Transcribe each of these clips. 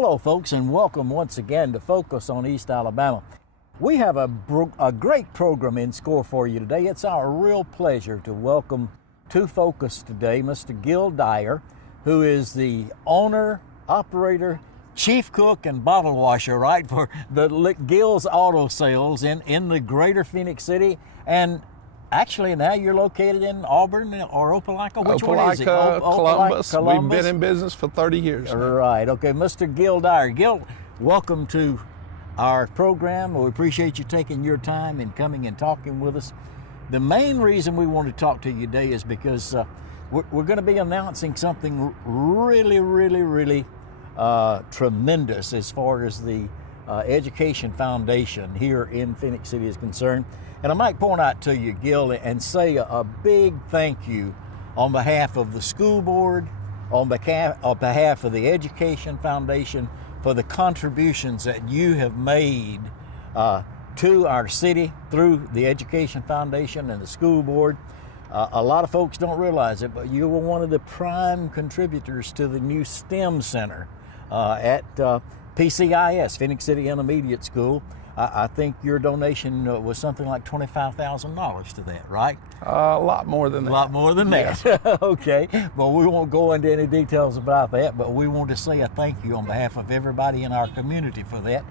Hello folks, and welcome once again to Focus on East Alabama. We have a great program in store for you today. It's our real pleasure to welcome to Focus today Mr. Gil Dyer, who is the owner, operator, chief cook, and bottle washer, right, for the Gil's Auto Sales in the greater Phenix City. And actually now you're located in Auburn or Opelika? Which one is it? Columbus. Columbus. We've been in business for 30 years now. Right, okay. Mr. Gil Dyer. Gil, welcome to our program. We appreciate you taking your time and coming and talking with us. The main reason we want to talk to you today is because we're going to be announcing something really tremendous as far as the Education Foundation here in Phenix City is concerned. And I might point out to you, Gil, and say a big thank you on behalf of the school board, on behalf of the Education Foundation for the contributions that you have made to our city through the Education Foundation and the school board. A lot of folks don't realize it, but you were one of the prime contributors to the new STEM Center at PCIS, Phenix City Intermediate School. I think your donation was something like $25,000 to that, right? A lot more than that. A lot more than that. Yes. Okay. Well, we won't go into any details about that, but we want to say a thank you on behalf of everybody in our community for that,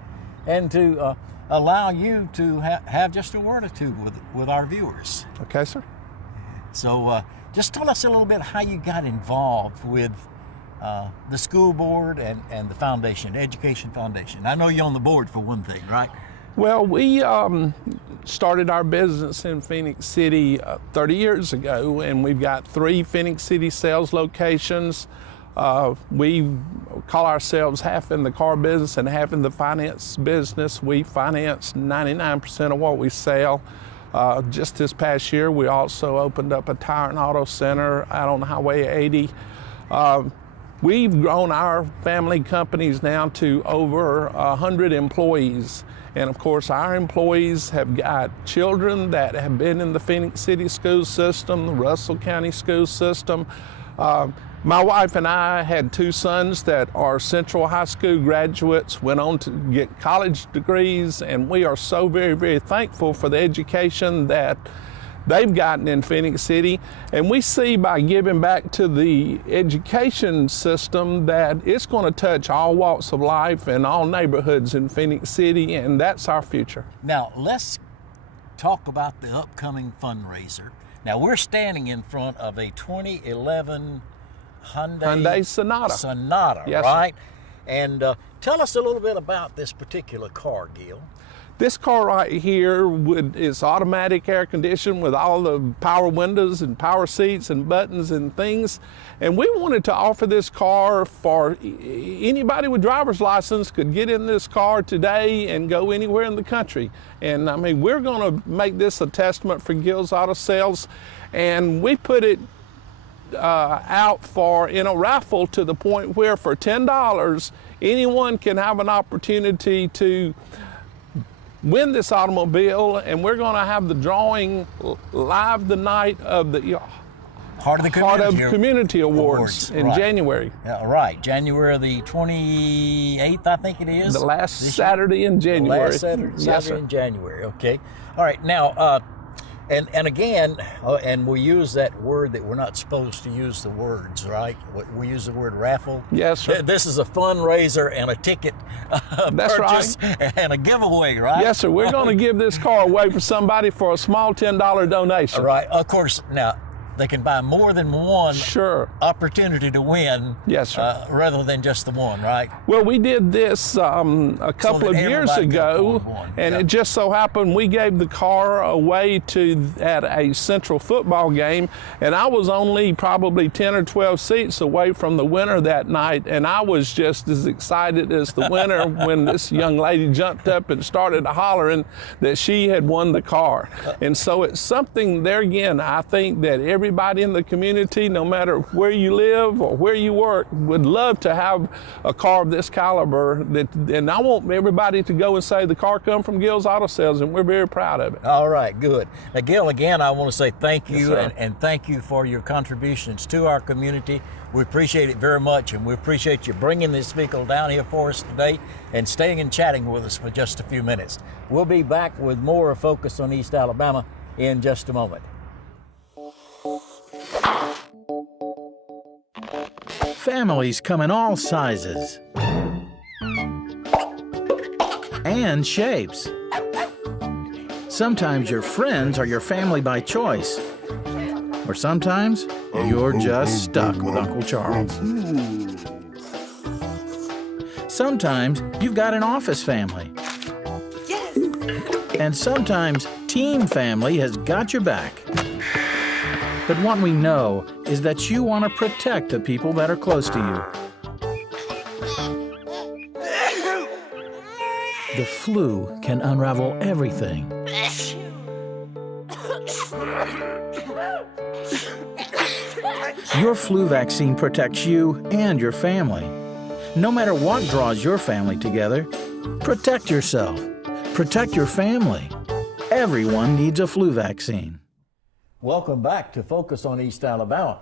and to allow you to have just a word or two with our viewers. Okay, sir. So just tell us a little bit how you got involved with the school board and the foundation, the Education Foundation. I know you're on the board for one thing, right? Well, we started our business in Phenix City 30 years ago, and we've got 3 Phenix City sales locations. We call ourselves half in the car business and half in the finance business. We finance 99% of what we sell. Just this past year, we also opened up a tire and auto center out on Highway 80. We've grown our family companies now to over 100 employees. And of course, our employees have got children that have been in the Phenix City school system, the Russell County school system. My wife and I had 2 sons that are Central High School graduates, went on to get college degrees, and we are so very thankful for the education that they've gotten in Phenix City. And we see by giving back to the education system that it's going to touch all walks of life and all neighborhoods in Phenix City, and that's our future. Now, let's talk about the upcoming fundraiser. Now, we're standing in front of a 2011 Hyundai Sonata, yes, right? Sir. And tell us a little bit about this particular car, Gil. This car right here is automatic air conditioned with all the power windows and power seats and buttons and things. And we wanted to offer this car for anybody with driver's license could get in this car today and go anywhere in the country. And I mean, we're going to make this a testament for Gil's Auto Sales. And we put it out in a raffle to the point where for $10, anyone can have an opportunity to win this automobile, and we're going to have the drawing live the night of the Heart of Community Awards in January. Right, January the 28th, I think it is. The last Saturday in January. The last Saturday in January, okay. All right, now, and again, and we use that word that we're not supposed to use the words, right? We use the word raffle. Yes, sir. This is a fundraiser and a ticket purchase, right, and a giveaway, right? Yes, sir. We're going to give this car away for somebody for a small $10 donation. All right. Of course, now, they can buy more than one opportunity to win, yes, sir, rather than just the one, right? Well, we did this a couple of years ago, and it just so happened we gave the car away at a Central football game, and I was only probably 10 or 12 seats away from the winner that night, and I was just as excited as the winner when this young lady jumped up and started hollering that she had won the car. And so it's something there again, I think that every everybody in the community, no matter where you live or where you work, would love to have a car of this caliber. And I want everybody to go and say the car come from Gill's Auto Sales, and we're very proud of it. All right, good. Now, Gil, again, I want to say thank you, Yes, and thank you for your contributions to our community. We appreciate it very much, and we appreciate you bringing this vehicle down here for us today and staying and chatting with us for just a few minutes. We'll be back with more of Focus on East Alabama in just a moment. Families come in all sizes and shapes. Sometimes your friends are your family by choice, or sometimes you're just stuck with Uncle Charles. Sometimes you've got an office family. Yes! And sometimes Team Family has got your back. But what we know is that you want to protect the people that are close to you. The flu can unravel everything. Your flu vaccine protects you and your family. No matter what draws your family together, protect yourself. Protect your family. Everyone needs a flu vaccine. Welcome back to Focus on East Alabama.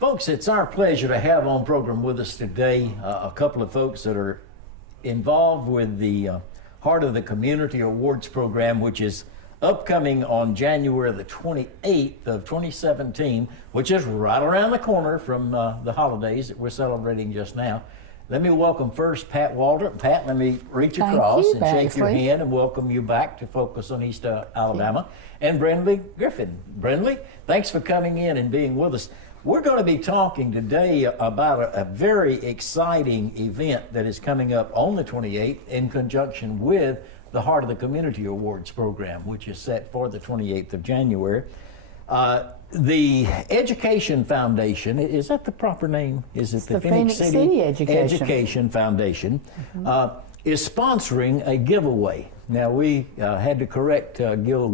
Folks, it's our pleasure to have on program with us today a couple of folks that are involved with the Heart of the Community Awards program, which is upcoming on January the 28th of 2017, which is right around the corner from the holidays that we're celebrating just now. Let me welcome first Pat Walter. Pat, let me reach across and shake your hand and welcome you back to Focus on East Alabama. And Brindley Griffin. Brindley, thanks for coming in and being with us. We're going to be talking today about a very exciting event that is coming up on the 28th in conjunction with the Heart of the Community Awards program, which is set for the 28th of January. The Education Foundation, is that the proper name? Is it the Phoenix City Education Foundation, is sponsoring a giveaway. Now, we had to correct Gil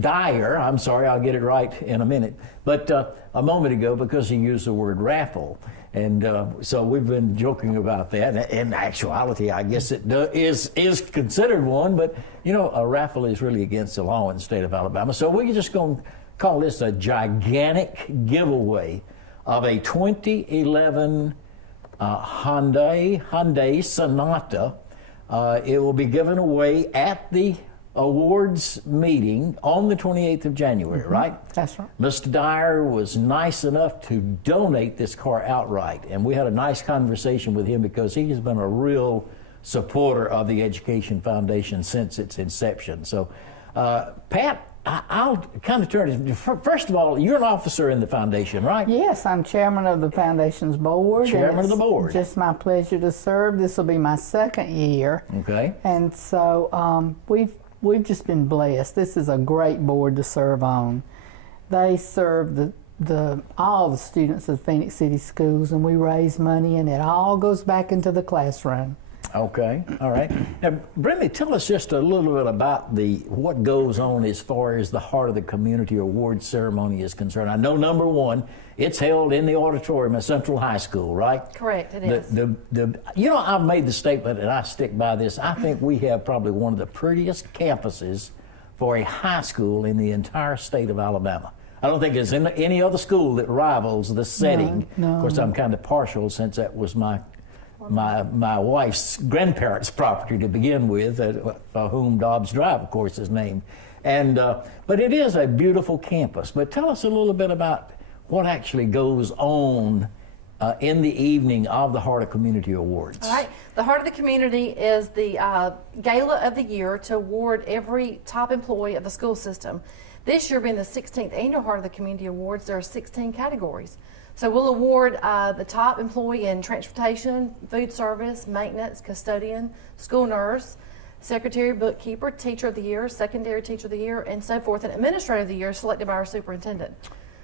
Dyer. I'm sorry, I'll get it right in a minute. But a moment ago, because he used the word raffle. And so we've been joking about that. In actuality, I guess it is considered one, but you know, a raffle is really against the law in the state of Alabama. So we're just going to call this a gigantic giveaway of a 2011 Hyundai Sonata. It will be given away at the awards meeting on the 28th of January, right? That's right. Mr. Dyer was nice enough to donate this car outright, and we had a nice conversation with him because he has been a real supporter of the Education Foundation since its inception. So, Pat, I'll kind of turn it. First of all, you're an officer in the foundation, right? Yes, I'm chairman of the foundation's board. Chairman of the board. Just my pleasure to serve. This will be my second year. Okay. And so we've just been blessed. This is a great board to serve on. They serve all the students of Phoenix City Schools, and we raise money, and it all goes back into the classroom. Okay, all right. Now, Brindley, tell us just a little bit about what goes on as far as the Heart of the Community Awards ceremony is concerned. I know, number one, it's held in the auditorium at Central High School, right? Correct, it is. You know, I've made the statement, and I stick by this. I think we have probably one of the prettiest campuses for a high school in the entire state of Alabama. I don't think there's any other school that rivals the setting. No, of course, I'm kind of partial since that was my wife's grandparents' property to begin with, for whom Dobbs Drive, of course, is named. And but it is a beautiful campus. But tell us a little bit about what actually goes on in the evening of the Heart of Community Awards. All right. The Heart of the Community is the gala of the year to award every top employee of the school system. This year being the 16th annual Heart of the Community Awards, there are 16 categories. So we'll award the top employee in transportation, food service, maintenance, custodian, school nurse, secretary, bookkeeper, teacher of the year, secondary teacher of the year, and so forth, and administrator of the year selected by our superintendent.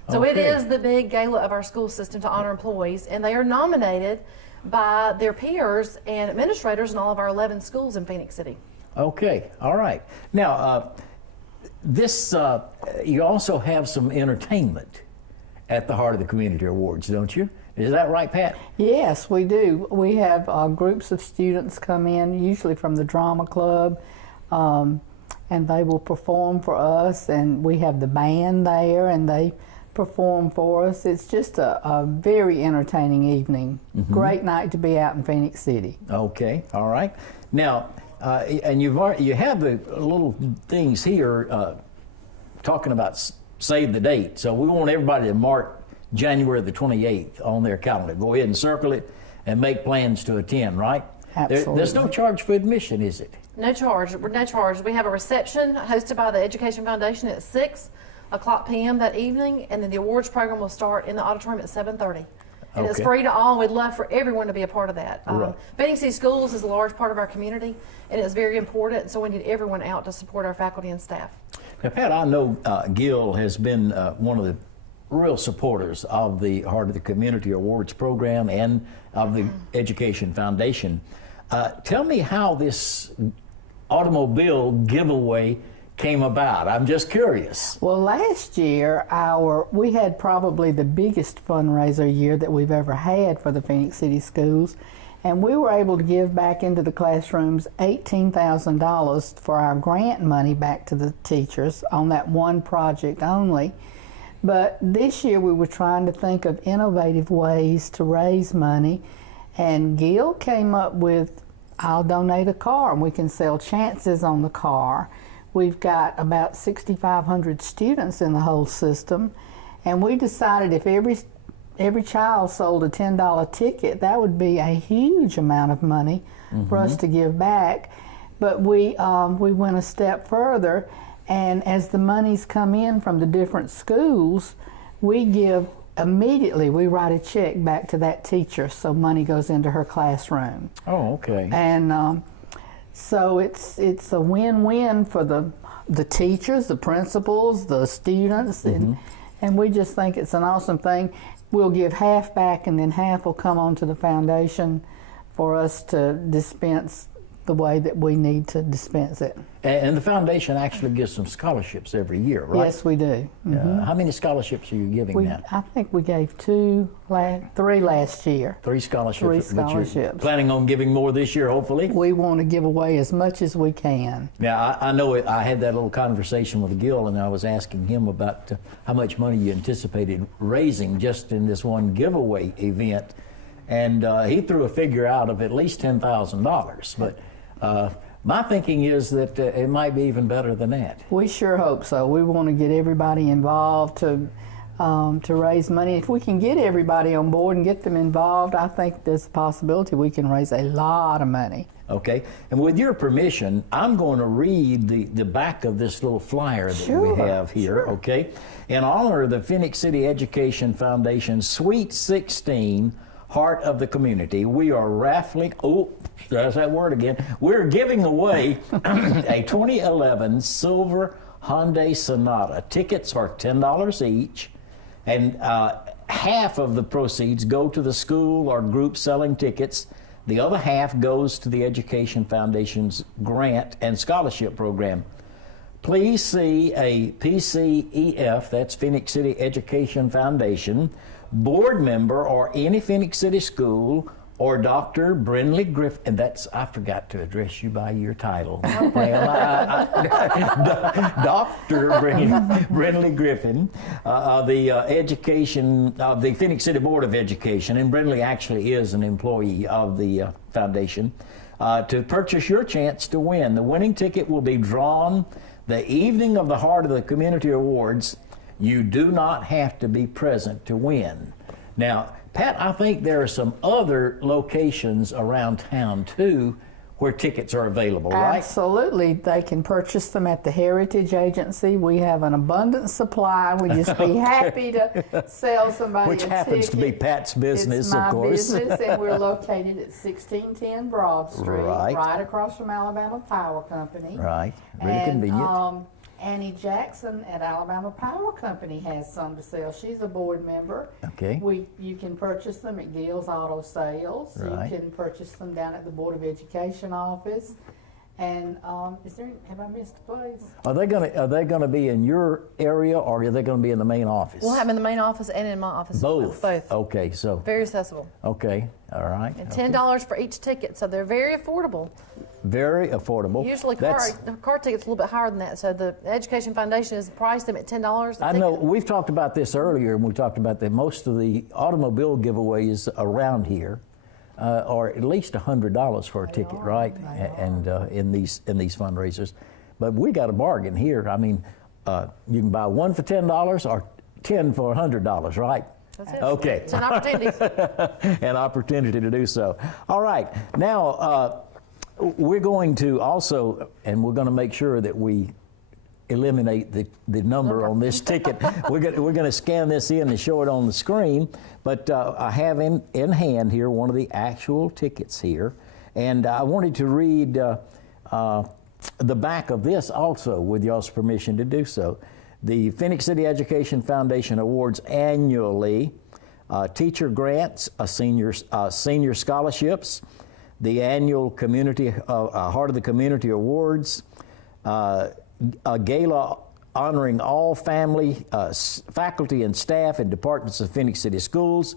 So Okay. it is the big gala of our school system to honor employees, and they are nominated by their peers and administrators in all of our 11 schools in Phoenix City. Okay, all right. Now, this you also have some entertainment at the Heart of the Community Awards, don't you? Is that right, Pat? Yes, we do. We have groups of students come in, usually from the drama club, and they will perform for us, and we have the band there, and they perform for us. It's just a very entertaining evening. Great night to be out in Phoenix City. Okay, all right. Now, and you have the little things here talking about save the date. So we want everybody to mark January the 28th on their calendar. Go ahead and circle it and make plans to attend, right? Absolutely. There's no charge for admission, is it? No charge. No charge. We have a reception hosted by the Education Foundation at 6:00 p.m. that evening, and then the awards program will start in the auditorium at 7:30. And it's Okay. free to all. We'd love for everyone to be a part of that. Right. Phoenix City Schools is a large part of our community, and it's very important, so we need everyone out to support our faculty and staff. Now, Pat, I know Gil has been one of the real supporters of the Heart of the Community Awards program and of the Education Foundation. Tell me how this automobile giveaway came about. I'm just curious. Well, last year we had probably the biggest fundraiser year that we've ever had for the Phoenix City Schools, and we were able to give back into the classrooms $18,000 for our grant money back to the teachers on that one project only. But this year we were trying to think of innovative ways to raise money, and Gil came up with, I'll donate a car and we can sell chances on the car. We've got about 6,500 students in the whole system, and we decided if every child sold a $10 ticket, that would be a huge amount of money for us to give back. But we went a step further, and as the monies come in from the different schools, we give immediately, we write a check back to that teacher, so money goes into her classroom. Oh, okay. And so it's a win-win for the teachers, the principals, the students, and we just think it's an awesome thing. We'll give half back, and then half will come onto the foundation for us to dispense the way that we need to dispense it. And the foundation actually gives some scholarships every year, right? Yes, we do. How many scholarships are you giving now? I think we gave three last year. Three scholarships. Three But you're scholarships. planning on giving more this year, hopefully? We want to give away as much as we can. Now, I know I had that little conversation with Gil, and I was asking him about how much money you anticipated raising just in this one giveaway event. And he threw a figure out of at least $10,000. But my thinking is that it might be even better than that. We sure hope so. We want to get everybody involved to raise money. If we can get everybody on board and get them involved, I think there's a possibility we can raise a lot of money. Okay, and with your permission, I'm going to read the back of this little flyer that we have here, okay? In honor of the Phoenix City Education Foundation Sweet 16 Heart of the Community, we are raffling, there's that word again, we're giving away a 2011 silver Hyundai Sonata. Tickets are $10 each, and half of the proceeds go to the school or group selling tickets. The other half goes to the Education Foundation's grant and scholarship program. Please see a PCEF, that's Phoenix City Education Foundation, board member or any Phoenix City school, or Dr. Brindley Griffin, and that's, I forgot to address you by your title. Dr. Brindley Griffin, the education of the Phoenix City Board of Education, and Brindley actually is an employee of the foundation, to purchase your chance to win. The winning ticket will be drawn the evening of the Heart of the Community Awards. You do not have to be present to win. Now, Pat, I think there are some other locations around town too where tickets are available, right? Absolutely. They can purchase them at the Heritage Agency. We have an abundant supply. We'd just be happy to sell somebody Which a happens to be ticket. Pat's business, It's my of course. business, and we're located at 1610 Broad Street, Right. right across from Alabama Power Company. Right, really And, convenient. Annie Jackson at Alabama Power Company has some to sell. She's a board member. Okay. You can purchase them at Gill's Auto Sales. Right. You can purchase them down at the Board of Education office. And have I missed a place? Are they gonna be in your area, or are they gonna be in the main office? We'll have them in the main office and in my office. Both. Both. Okay, so Very accessible. okay, all right. And $10 for each ticket, so they're very affordable. Very affordable. Usually car tickets a little bit higher than that, so the Education Foundation has priced them at $10 a I ticket. know we've talked about this earlier, and we talked about that most of the automobile giveaways around here are at least $100 for a ticket, right? And in these fundraisers, but we got a bargain here. I mean, you can buy one for $10 or 10 for $100, right? That's it. Okay. It's an opportunity. An opportunity to do so. All right, now we're going to also, and we're going to make sure that we eliminate the number on this ticket. We're going to scan this in and show it on the screen, but I have in hand here one of the actual tickets here, and I wanted to read the back of this also, with y'all's permission to do so. The Phoenix City Education Foundation awards annually teacher grants, senior scholarships, the annual community Heart of the Community Awards, a gala honoring all faculty and staff and departments of Phoenix City Schools.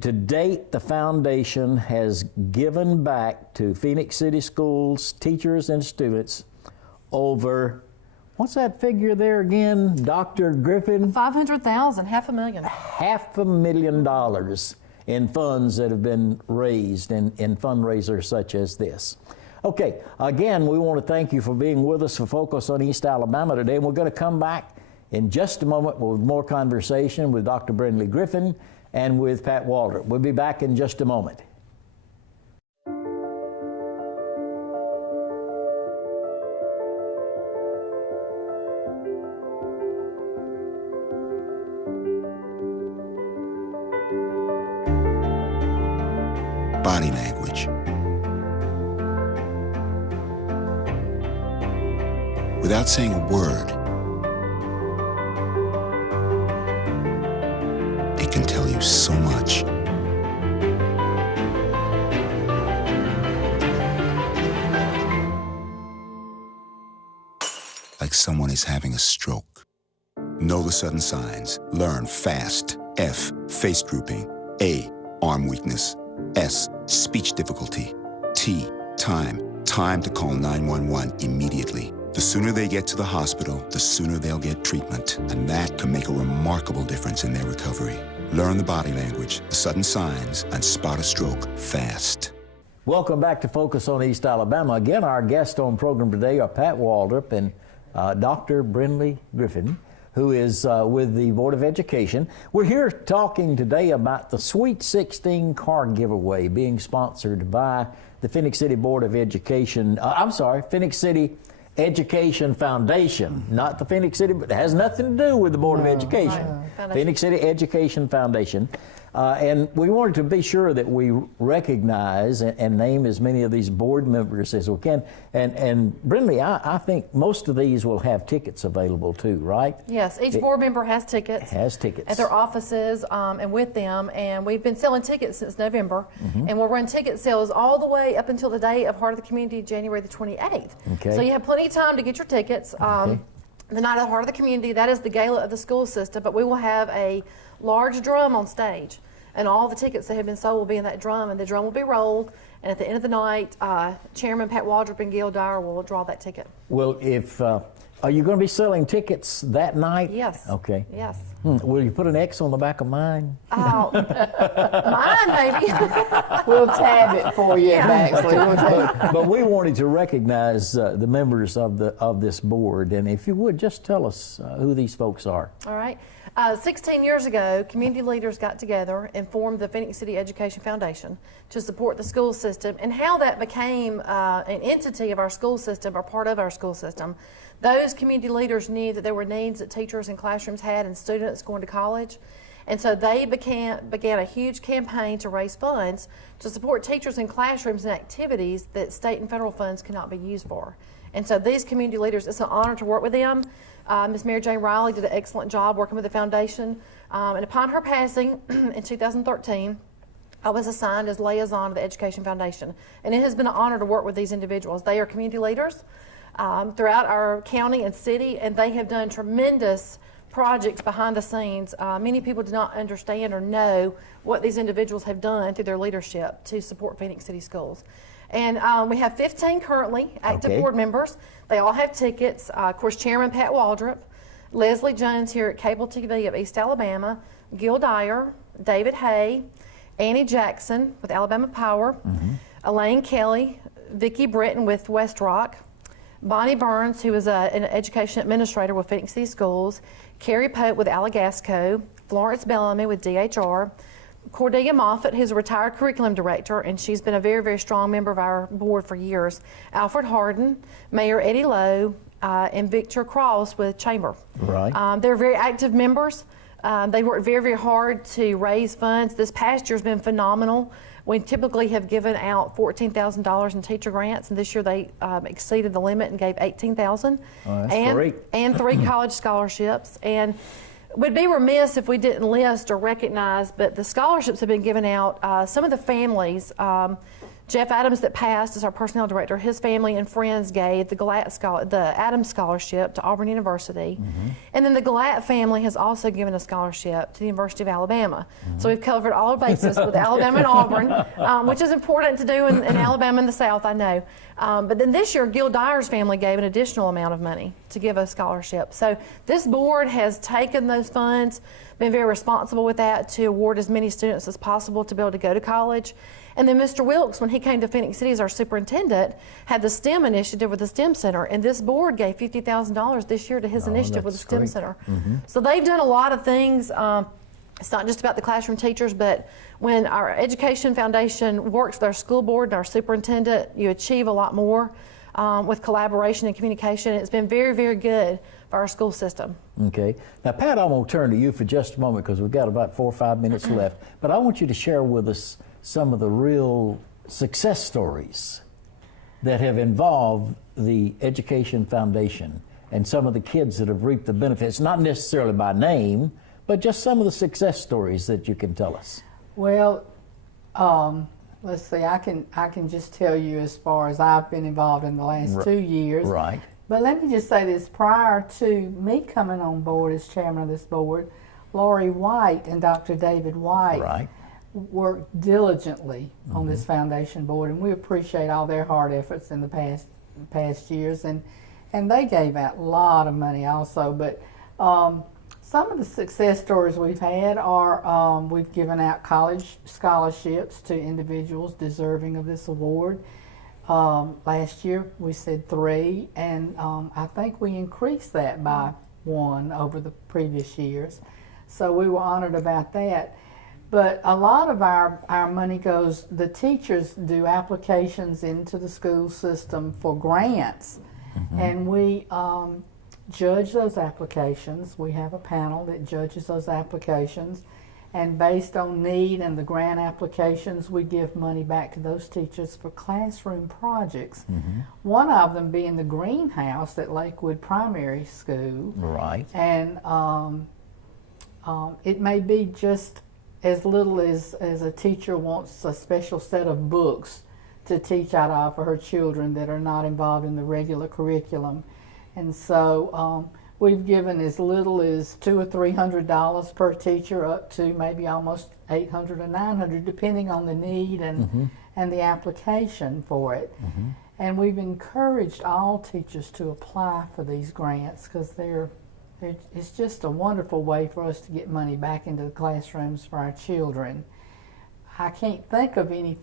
To date, the foundation has given back to Phoenix City Schools, teachers and students over, what's that figure there again, Dr. Griffin? $500,000, $500,000. $500,000 in funds that have been raised in fundraisers such as this. Okay, again, we want to thank you for being with us for Focus on East Alabama today. And we're going to come back in just a moment with more conversation with Dr. Brindley Griffin and with Pat Waldrop. We'll be back in just a moment. Body language. Without saying a word, it can tell you so much. Like someone is having a stroke. Know the sudden signs. Learn fast. F, face drooping. A, arm weakness. S, speech difficulty. T, time. Time to call 911 immediately. The sooner they get to the hospital, the sooner they'll get treatment, and that can make a remarkable difference in their recovery. Learn the body language, the sudden signs, and spot a stroke fast. Welcome back to Focus on East Alabama. Again, our guests on program today are Pat Waldrop and Dr. Brindley Griffin, who is with the Board of Education. We're here talking today about the Sweet 16 car giveaway being sponsored by the Phoenix City Board of Education. Phoenix City Education Foundation, not the Phoenix City, but it has nothing to do with the Board of Education. Phoenix City Education Foundation. And we wanted to be sure that we recognize and name as many of these board members as we can. And Brindley, I think most of these will have tickets available too, right? Yes, each board member has tickets. At their offices and with them. And we've been selling tickets since November. And we'll run ticket sales all the way up until the day of Heart of the Community, January the 28th. Okay. So you have plenty of time to get your tickets. The night of the Heart of the Community, that is the gala of the school system, but we will have a large drum on stage, and all the tickets that have been sold will be in that drum, and the drum will be rolled, and at the end of the night, Chairman Pat Waldrop and Gil Dyer will draw that ticket. Well, if are you going to be selling tickets that night? Yes. Okay. Yes. Will you put an X on the back of mine? Oh, mine maybe. We'll tab it for you, Baxley. We'll tab. But we wanted to recognize the members of this board, and if you would, just tell us who these folks are. All right. 16 years ago, community leaders got together and formed the Phoenix City Education Foundation to support the school system, and how that became an entity of our school system, or part of our school system. Those community leaders knew that there were needs that teachers and classrooms had and students going to college. And so they began a huge campaign to raise funds to support teachers in classrooms and activities that state and federal funds cannot be used for. And so these community leaders, it's an honor to work with them. Ms. Mary Jane Riley did an excellent job working with the foundation. And upon her passing in 2013, I was assigned as liaison to the Education Foundation, and it has been an honor to work with these individuals. They are community leaders throughout our county and city, and they have done tremendous projects behind the scenes. Many people do not understand or know what these individuals have done through their leadership to support Phoenix City Schools. And we have 15 currently active board members. They all have tickets. Of course, Chairman Pat Waldrop, Leslie Jones here at Cable TV of East Alabama, Gil Dyer, David Hay, Annie Jackson with Alabama Power, Elaine Kelly, Vicki Britton with West Rock, Bonnie Burns, who is an education administrator with Phoenix City Schools, Carrie Pope with Alagasco, Florence Bellamy with DHR, Cordelia Moffitt, who's a retired curriculum director, and she's been a very, very strong member of our board for years, Alfred Harden, Mayor Eddie Lowe, and Victor Cross with Chamber. Right. They're very active members. They work very, very hard to raise funds. This past year's been phenomenal. We typically have given out $14,000 in teacher grants, and this year they exceeded the limit and gave $18,000. Oh, that's great. And 3 college scholarships. And we'd be remiss if we didn't list or recognize, but the scholarships have been given out. Some of the families, Jeff Adams that passed as our personnel director, his family and friends gave the Adams Scholarship to Auburn University. And then the Glatt family has also given a scholarship to the University of Alabama. So we've covered all bases with Alabama and Auburn, which is important to do in Alabama and the South, I know. But then this year, Gil Dyer's family gave an additional amount of money to give a scholarship. So this board has taken those funds, been very responsible with that to award as many students as possible to be able to go to college. And then Mr. Wilkes, when he came to Phoenix City as our superintendent, had the STEM initiative with the STEM Center, and this board gave $50,000 this year to his initiative with the STEM Center. So they've done a lot of things. It's not just about the classroom teachers, but when our Education Foundation works with our school board and our superintendent, you achieve a lot more with collaboration and communication. It's been very, very good for our school system. Okay. Now, Pat, I'm going to turn to you for just a moment because we've got about 4 or 5 minutes left. But I want you to share with us some of the real success stories that have involved the Education Foundation and some of the kids that have reaped the benefits, not necessarily by name, but just some of the success stories that you can tell us. Well, let's see, I can just tell you as far as I've been involved in the last 2 years. Right. But let me just say this, prior to me coming on board as chairman of this board, Lori White and Dr. David White worked diligently on this foundation board, and we appreciate all their hard efforts in the past years, and they gave out a lot of money also. But some of the success stories we've had are we've given out college scholarships to individuals deserving of this award. Last year we said 3, and I think we increased that by 1 over the previous years. So we were honored about that. But a lot of our money goes, the teachers do applications into the school system for grants, and we judge those applications. We have a panel that judges those applications, and based on need and the grant applications, we give money back to those teachers for classroom projects. One of them being the greenhouse at Lakewood Primary School. Right. And it may be just as little as a teacher wants a special set of books to teach out of for her children that are not involved in the regular curriculum. And so we've given as little as $200 or $300 per teacher up to maybe almost $800 or $900, depending on the need and the application for it. And we've encouraged all teachers to apply for these grants because it's just a wonderful way for us to get money back into the classrooms for our children. I can't think of any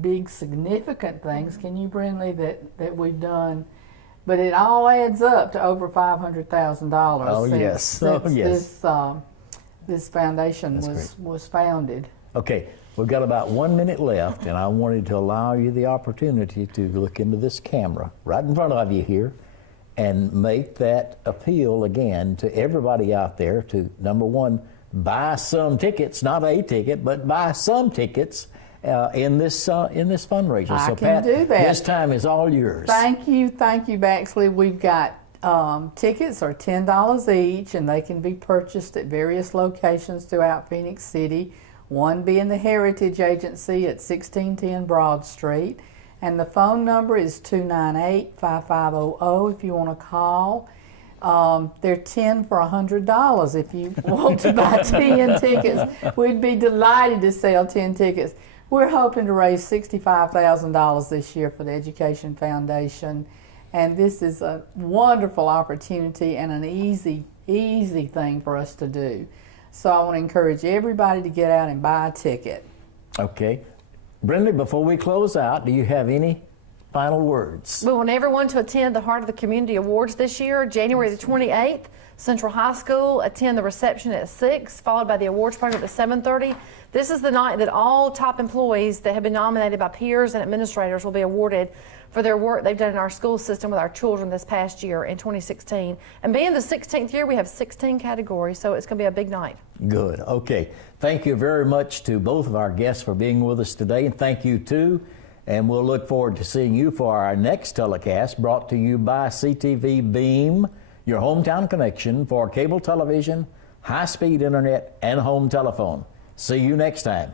big significant things, can you, Brindley, that we've done? But it all adds up to over $500,000 since this foundation was founded. Okay, we've got about 1 minute left, and I wanted to allow you the opportunity to look into this camera right in front of you here and make that appeal again to everybody out there to, number one, buy some tickets, not a ticket, but buy some tickets in this fundraiser. I can do that. This time is all yours. Thank you, Baxley. We've got tickets are $10 each, and they can be purchased at various locations throughout Phoenix City. one being the Heritage Agency at 1610 Broad Street. And the phone number is 298-5500 if you want to call. They're 10 for $100 if you want to buy 10 tickets. We'd be delighted to sell 10 tickets. We're hoping to raise $65,000 this year for the Education Foundation. And this is a wonderful opportunity and an easy thing for us to do. So I want to encourage everybody to get out and buy a ticket. Okay. Brenda, before we close out, do you have any final words? We want everyone to attend the Heart of the Community Awards this year, January the 28th. Central High School, attend the reception at 6, followed by the awards program at 7:30. This is the night that all top employees that have been nominated by peers and administrators will be awarded for their work they've done in our school system with our children this past year in 2016. And being the 16th year, we have 16 categories, so it's going to be a big night. Good. Okay. Thank you very much to both of our guests for being with us today, and thank you too. And we'll look forward to seeing you for our next telecast, brought to you by CTV Beam, your hometown connection for cable television, high-speed internet, and home telephone. See you next time.